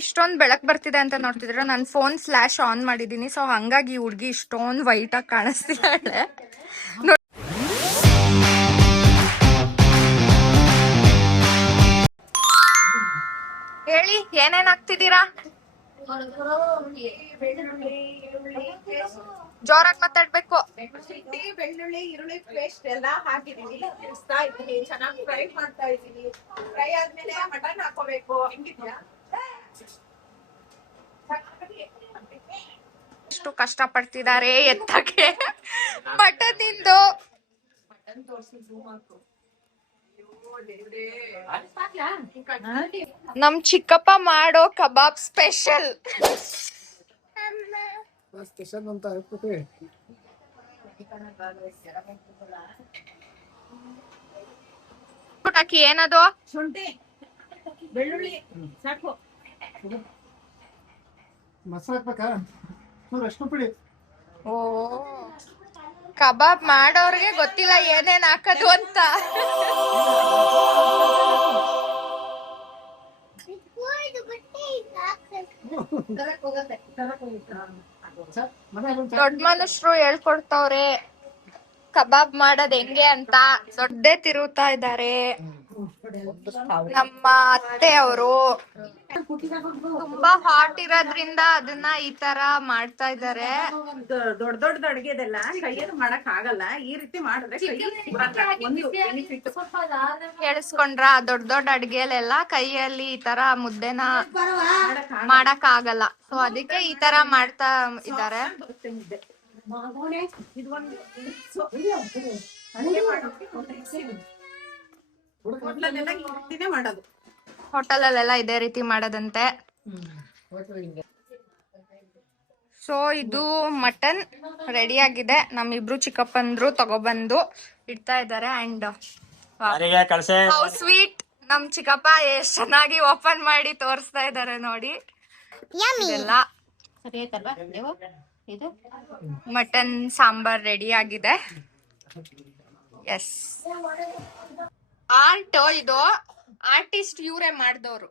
ಇಷ್ಟೊಂದು ಬೆಳಕ್ ಬರ್ತಿದೆ ಅಂತ ನೋಡ್ತಿದ್ರೆ ನಾನು ಫೋನ್ ಫ್ಲಾಶ್ ಆನ್ ಮಾಡಿದೀನಿ. ಸೊ ಹಂಗಾಗಿ ಈ ಹುಡ್ಗಿ ಇಷ್ಟೊಂದು ವೈಟ್ ಆಗಿ ಕಾಣಿಸ್ತಿದ್ದಾಳೆ. ಹೇಳಿ ಏನೇನ್ ಹಾಕ್ತಿದ್ದೀರಾ? ಜೋರಾಗಿ ಮಾತಾಡ್ಬೇಕು. ಬೆಳ್ಳುಳ್ಳಿ ಈರುಳ್ಳಿ ಪೇಸ್ಟ್ ಎಲ್ಲ ಹಾಕಿದೀನಿ, ಚೆನ್ನಾಗಿ ಫ್ರೈ ಮಾಡ್ತಾ ಇದೀನಿ. ಫ್ರೈ ಆದ್ಮೇಲೆ ಮಟನ್ ಹಾಕೋಬೇಕು. ಎಷ್ಟು ಕಷ್ಟ ಪಡ್ತಿದ್ದಾರೆ ಎತ್ತಕ್ಕೆ ಮಟನ್ ಇಂದು. ನಮ್ ಚಿಕ್ಕಪ್ಪ ಮಾಡೋ ಕಬಾಬ್ ಸ್ಪೆಷಲ್ ಅಂತ ಹೇಳ್ಬಿಟ್ಟು ಹಾಕಿ. ಏನದು? ಶುಂಠಿ ಬೆಳ್ಳುಳ್ಳಿ ಸಾಕು. ಮಸಾಲೆ ಹಾಕ್ಬೇಕಾ? ಅಷ್ಟು ಪುಡಿ. ಓ, ಕಬಾಬ್ ಮಾಡೋರ್ಗೆ ಗೊತ್ತಿಲ್ಲ ಏನೇನ್ ಹಾಕದು ಅಂತ. ದೊಡ್ಡ ಮನುಷ್ಯರು ಹೇಳ್ಕೊಡ್ತಾವ್ರೆ ಕಬಾಬ್ ಮಾಡೋದ್ ಹೆಂಗೆ ಅಂತ. ದೊಡ್ಡೇ ತಿರುಗ್ತಾ ಇದ್ದಾರೆ ನಮ್ಮ ಅತ್ತೆ ಅವರು. ತುಂಬಾ ಹಾಟ್ ಇರೋದ್ರಿಂದ ಅದನ್ನ ಈ ತರ ಮಾಡ್ತಾ ಇದ್ದಾರೆ. ದೊಡ್ಡ ದೊಡ್ಡ ಅಡ್ಗೆದೆಲ್ಲ ಕೈಯಲ್ಲಿ ಮಾಡಕ್ ಆಗಲ್ಲ, ಈ ರೀತಿ ಮಾಡಿದ್ರೆ ಕೇಳಿಸ್ಕೊಂಡ್ರ? ದೊಡ್ಡ ದೊಡ್ಡ ಅಡ್ಗೆಲೆಲ್ಲ ಕೈಯಲ್ಲಿ ಈ ತರ ಮುದ್ದೆನ ಮಾಡಕ್ ಆಗಲ್ಲ. ಸೊ ಅದಕ್ಕೆ ಈ ತರ ಮಾಡ್ತಾ ಇದ್ದಾರೆ. ಹೋಟೆಲಲ್ಲೆಲ್ಲ ಇದೇ ರೀತಿ ಮಾಡೋದಂತೆ. ಸೊ ಇದು ಮಟನ್ ರೆಡಿ ಆಗಿದೆ. ನಮ್ಮಿಬ್ರು ಚಿಕ್ಕಪ್ಪಂದ್ರು ತಗೊಬಂದು ಇಡ್ತಾ ಇದ್ದಾರೆ. ಅಂಡ್ ಹೌ ಸ್ವೀಟ್, ನಮ್ ಚಿಕ್ಕಪ್ಪ ಎಷ್ಟ್ ಚೆನ್ನಾಗಿ ಓಪನ್ ಮಾಡಿ ತೋರಿಸ್ತಾ ಇದ್ದಾರೆ ನೋಡಿ. ಇದೆಲ್ಲ ಮಟನ್ ಸಾಂಬಾರ್ ರೆಡಿ ಆಗಿದೆ. ಎಸ್, ಆರ್ಟ್ ಇದು. ಆರ್ಟಿಸ್ಟ್ ಇವರೇ ಮಾಡ್ದವ್ರು.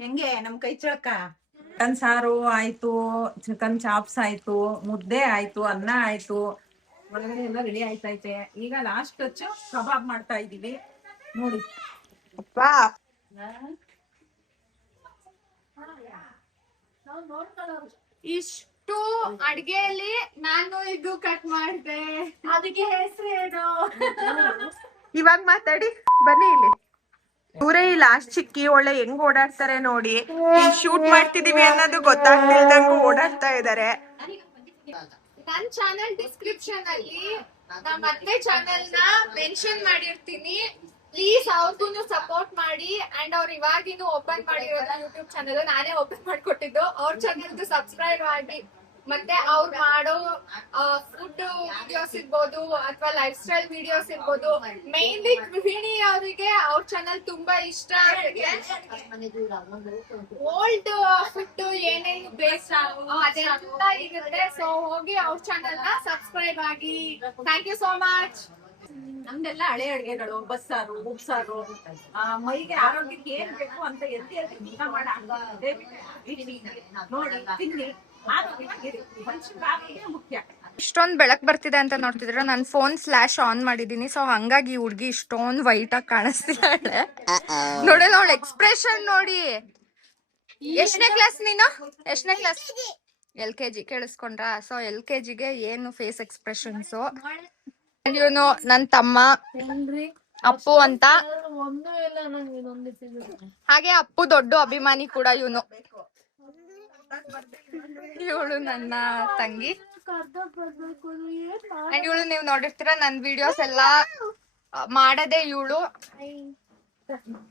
ಹೆಂಗೆ ನಮ್ ಕೈ ಚಳಕ. ಚಿಕನ್ ಸಾರು ಆಯ್ತು, ಚಿಕನ್ ಚಾಪ್ಸ್ ಆಯ್ತು, ಮುದ್ದೆ ಆಯ್ತು, ಅನ್ನ ಆಯ್ತು, ಒಳಗಡೆ ಎಲ್ಲ ರೆಡಿ ಆಯ್ತೈತೆ. ಈಗ ಲಾಸ್ಟ್ ಟಚ್ ಕಬಾಬ್ ಮಾಡ್ತಾ ಇದೀವಿ ನೋಡಿ. ಇಷ್ಟು ಅಡ್ಗೆಯಲ್ಲಿ ನಾನು ಇದು ಕಟ್ ಮಾಡ್ದೆ, ಅದಕ್ಕೆ ಹೆಸರು ಏನು? ಇವಾಗ ಮಾತಾಡಿ ಬನ್ನಿ ಇಲ್ಲಿ. ಇವರೇ ಈ ಲಾಸ್ಟ್ ಚಿಕ್ಕಿ ಒಳ್ಳೆ ಹೆಂಗ್ ಓಡಾಡ್ತಾರೆ ನೋಡಿ. ಶೂಟ್ ಮಾಡ್ತಿದೀವಿ ಅನ್ನೋದು ಗೊತ್ತಾಗ್ತಿಲ್ದಂಗೂ ಓಡಾಡ್ತಾ ಇದಾರೆ. ನನ್ ಚಾನೆಲ್ ಡಿಸ್ಕ್ರಿಪ್ಷನ್ ಅಲ್ಲಿ ನಮ್ಮ ಅತ್ತೆ ಚಾನೆಲ್ ನ ಮೆನ್ಷನ್ ಮಾಡಿರ್ತೀನಿ. ಪ್ಲೀಸ್ ಅವ್ರಿಗೂ ಸಪೋರ್ಟ್ ಮಾಡಿ. ಅಂಡ್ ಅವ್ರು ಇವಾಗಿನೂ ಓಪನ್ ಮಾಡಿರೋದ ಯೂಟ್ಯೂಬ್ ಚಾನೆಲ್ ನಾನೇ ಓಪನ್ ಮಾಡ್ಕೊಟ್ಟಿದ್ದು. ಅವ್ರ ಚಾನೆಲ್ ಸಬ್ಸ್ಕ್ರೈಬ್ ಆಗಿ. ಮತ್ತೆ ಅವ್ರು ಮಾಡೋ ಫುಡ್ ವಿಡಿಯೋಸ್ ಇರ್ಬೋದು ಅಥವಾ ಲೈಫ್ ಸ್ಟೈಲ್ ವಿಡಿಯೋಸ್ ಇರ್ಬೋದು. ಮೇನ್ಲಿ ಗೃಹಿಣಿ ಅವರಿಗೆ ಅವ್ರ ಚಾನಲ್ ತುಂಬಾ ಇಷ್ಟ ಆಗುತ್ತೆ. ಓಲ್ಡ್ ಫುಡ್ ಏನೇನು ಬೇಕು ಅದೆಲ್ಲ ಇರುತ್ತೆ. ಸೊ ಹೋಗಿ ಅವ್ರ ಚಾನಲ್ ನ ಸಬ್ಸ್ಕ್ರೈಬ್ ಆಗಿ. Thank you so much. ನಮ್ದೆಲ್ಲ ಹಳೆ ಅಡುಗೆಗಳು, ಬಸ್ಸಾರು, ಉಪ್ಸಾರು, ಮೈಗೆ ಆರೋಗ್ಯಕ್ಕೆ ಏನ್ ಬೇಕು ಅಂತ ಎತ್ತಿ ಊಟ ಮಾಡಿ ನೋಡಿ ತಿನ್ನಿ. ಇಷ್ಟೊಂದ್ ಬೆಳಕ್ ಬರ್ತಿದೆ ಅಂತ ನೋಡ್ತಿದ್ರೆ ನಾನು ಫೋನ್ ಫ್ಲಾಶ್ ಆನ್ ಮಾಡಿದೀನಿ. ಸೊ ಹಂಗಾಗಿ ಈ ಹುಡ್ಗಿ ಇಷ್ಟೊಂದ್ ವೈಟ್ ಆಗಿ ಕಾಣಿಸ್ತಿದ್ದಾಳೆ ನೋಡಿ. ಅವಳ ಎಕ್ಸ್ಪ್ರೆಷನ್ ನೋಡಿ. ಎಷ್ಟನೇ ಕ್ಲಾಸ್ ನೀನು? ಎಷ್ಟನೇ ಕ್ಲಾಸ್? LKG. ಕೇಳಿಸ್ಕೊಂಡ್ರ? ಸೊ LKGಗೆ ಏನು ಫೇಸ್ ಎಕ್ಸ್ಪ್ರೆಷನ್ಸ್. ಇವನು ನನ್ ತಮ್ಮ ಅಪ್ಪು ಅಂತ. ಹಾಗೆ ಅಪ್ಪು ದೊಡ್ಡ ಅಭಿಮಾನಿ ಕೂಡ ಇವನು. ಇವಳು ನನ್ನ ತಂಗಿ. ಇವಳು ನೀವು ನೋಡಿರ್ತೀರ ನನ್ ವಿಡಿಯೋಸ್ ಎಲ್ಲಾ ಮಾಡದೆ ಇವಳು.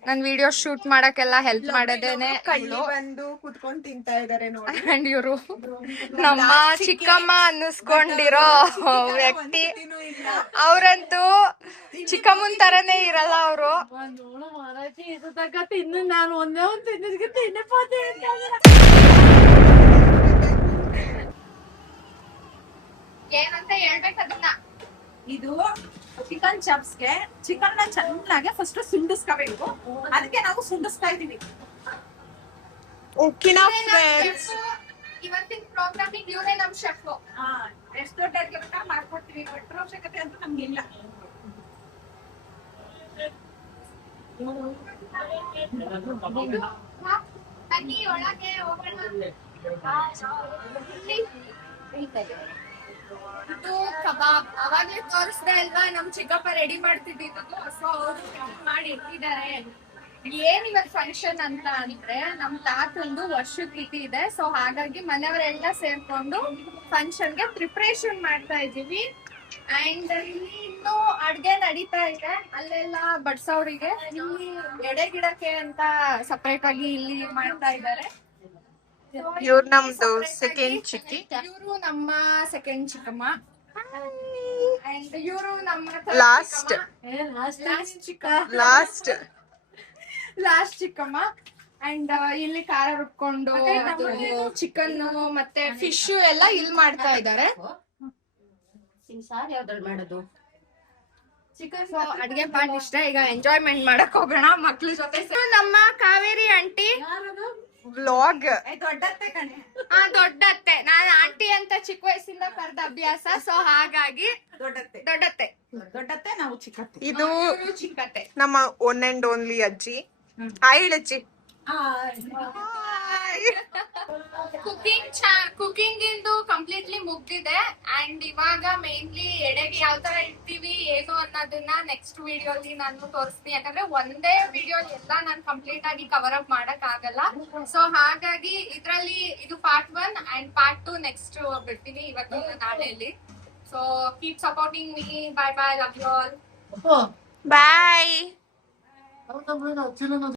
ನನ್ ವಿಡಿಯೋ ಶೂಟ್ ಮಾಡಕ್ಕೆಲ್ಲ ಹೆಲ್ಪ್ ಮಾಡದೇನೆ ಬಂದು ಕುತ್ಕೊಂಡ್ ತಿಂತಾ ಇದಾರೆ ನೋಡಿ. ಅಂಡ್ ಇವ್ರು ನಮ್ಮ ಚಿಕ್ಕಮ್ಮ ಅನ್ನಿಸ್ಕೊಂಡಿರೋ ವ್ಯಕ್ತಿ. ಅವ್ರಂತೂ ಚಿಕ್ಕಮ್ಮನ್ ತರನೇ ಇರಲ್ಲ ಅವರು. ನಾನು ಒಂದೇ ಒಂದ್ ತಿನ್ನೋದಕ್ಕೆ ಏನಂತ ಹೇಳ್ಬೇಕು ಅದನ್ನ. ಇದು ಚಿಕನ್ ಚಾಪ್ಸ್ಗೆ ಚಿಕನ್ ನ ಚೆನ್ನಾಗಿ ಫಸ್ಟ್ ಸುಂಡಿಸ್ಕೋಬೇಕು. ಅದಕ್ಕೆ ನಾವು ಸುಂಡಿಸ್ತಾ ಇದೀವಿ. ಓಕೆನಾ ಫ್ರೆಂಡ್ಸ್? ಇವತ್ತಿನ ಪ್ರೋಗ್ರಾಮಿಗೆ ಇವರೇ ನಮ್ ಶೆಫ್. ಎಷ್ಟು ದೊಡ್ಡ ಅಡ್ಗೆ ಬೇಕಾದ್ರೆ ಮಾಡ್ಕೊಡ್ತೀವಿ, ಒಟ್ಟರ ಅವಶ್ಯಕತೆ ಅಂತ ನಮ್ಗಿಲ್ಲ. ಬನ್ನಿ ಒಳಗೆ ಹೋಗೋಣ. ಇದು ಕಬಾಬ್ ಅವಾಗ್ಲೇ ತೋರಿಸ್ದೆ ಅಲ್ವಾ, ನಮ್ ಚಿಕ್ಕಪ್ಪ ರೆಡಿ ಮಾಡ್ತಿದ್ದಿದ್ದು. ಸೊ ಅವರು ಮಾಡಿ ಇಟ್ಟಿದ್ದಾರೆ. ಏನ್ ಇವತ್ ಫಂಕ್ಷನ್ ಅಂತ ಅಂದ್ರೆ ನಮ್ ತಾತಂದು ವರ್ಷದ ತಿಥಿ ಇದೆ. ಸೊ ಹಾಗಾಗಿ ಮನೆಯವರೆಲ್ಲ ಸೇರ್ಕೊಂಡು ಫಂಕ್ಷನ್ಗೆ ಪ್ರಿಪರೇಷನ್ ಮಾಡ್ತಾ ಇದೀವಿ. ಅಂಡ್ ಇಲ್ಲಿ ಇನ್ನು ಅಡ್ಗೆ ನಡೀತಾ ಇದೆ. ಅಲ್ಲೆಲ್ಲ ಬಡ್ಸೋರಿಗೆ ಇಲ್ಲಿ ಎಡೆ ಗಿಡಕ್ಕೆ ಅಂತ ಸಪರೇಟ್ ಆಗಿ ಇಲ್ಲಿ ಮಾಡ್ತಾ ಇದ್ದಾರೆ. ಇವ್ರು ನಮ್ದು ಸೆಕೆಂಡ್ ಚಿಕ್ಕಿ. ಇವರು ನಮ್ಮ ಸೆಕೆಂಡ್ ಚಿಕ್ಕಮ್ಮ. ಅಂಡ್ ಇವರು ನಮ್ಮ Last. ಲಾಸ್ಟ್ ಚಿಕ್ಕಮ್ಮ. ಅಂಡ್ ಇಲ್ಲಿ ಖಾರ ರುಬ್ಕೊಂಡು ಚಿಕನ್ ಮತ್ತೆ ಫಿಶ್ ಎಲ್ಲ ಇಲ್ಲಿ ಮಾಡ್ತಾ ಇದ್ದಾರೆ. ಚಿಕನ್ ಅಡ್ಗೆ ಪಾಟ್ ಇಷ್ಟ. ಈಗ ಎಂಜಾಯ್ಮೆಂಟ್ ಮಾಡಕ್ ಹೋಗೋಣ ಮಕ್ಳ ಜೊತೆ. ನಮ್ಮ ಕಾವೇರಿ ಆಂಟಿ ವ್ಲಾಗ್ ದೊಡ್ಡತ್ತೆ ಕಣೆ. ದೊಡ್ಡತ್ತೆ. ನಾನು ಆಂಟಿ ಅಂತ ಚಿಕ್ಕ ವಯಸ್ಸಿಂದ ಕರೆದ ಅಭ್ಯಾಸ. ಸೊ ಹಾಗಾಗಿ ದೊಡ್ಡತ್ತೆ ನಾವು ಚಿಕ್ಕತ್ತೆ. ಇದು ಇವ್ರು ಚಿಕ್ಕತ್ತೆ. ನಮ್ಮ ಒನ್ ಅಂಡ್ ಓನ್ಲಿ ಅಜ್ಜಿ. ಹಾಯ್ ಹೇಳಜ್ಜಿ. ಕುಕಿಂಗ್ ಇಂದು ಕಂಪ್ಲೀಟ್ಲಿ ಮುಗ್ದಿದೆ. ಅಂಡ್ ಇವಾಗ ಮೇನ್ಲಿ ಎಡೆಗೆ ಯಾವ ತರ ಇಡ್ತೀವಿ ಏನು ಅನ್ನೋದನ್ನ ನೆಕ್ಸ್ಟ್ ವಿಡಿಯೋಲಿ ನಾನು ತೋರಿಸ್ತೀನಿ. ಯಾಕಂದ್ರೆ ಒಂದೇ ವಿಡಿಯೋ ಎಲ್ಲ ನಾನು ಕಂಪ್ಲೀಟ್ ಆಗಿ ಕವರ್ ಅಪ್ ಮಾಡಕ್ ಆಗಲ್ಲ. ಸೊ ಹಾಗಾಗಿ ಇದ್ರಲ್ಲಿ ಇದು ಪಾರ್ಟ್ 1 ಅಂಡ್ ಪಾರ್ಟ್ 2 ನೆಕ್ಸ್ಟ್ ಬಿಡ್ತೀನಿ ಇವತ್ತಿನ ನಾಳೆಯಲ್ಲಿ. So keep supporting me. Bye bye. Love you all. Bye. ಅವ್ರು ನಮ್ಮ ಚಿನ್ನ